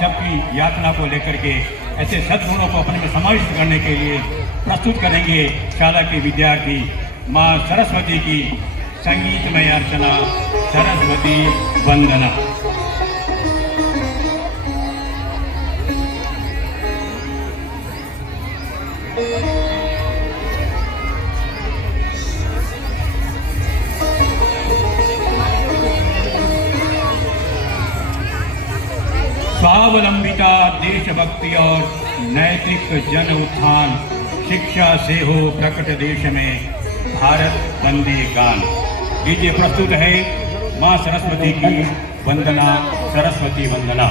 सबकी यातना को लेकर के ऐसे सद्गुणों को अपने में समाविष्ट करने के लिए प्रस्तुत करेंगे शाला के विद्यार्थी। माँ सरस्वती की संगीतमय अर्चना, सरस्वती वंदना। स्वावलंबिता, देशभक्ति और नैतिक जन उत्थान, शिक्षा से हो प्रकट देश में भारत वंदे गान। लीजिए प्रस्तुत है माँ सरस्वती की वंदना, सरस्वती वंदना।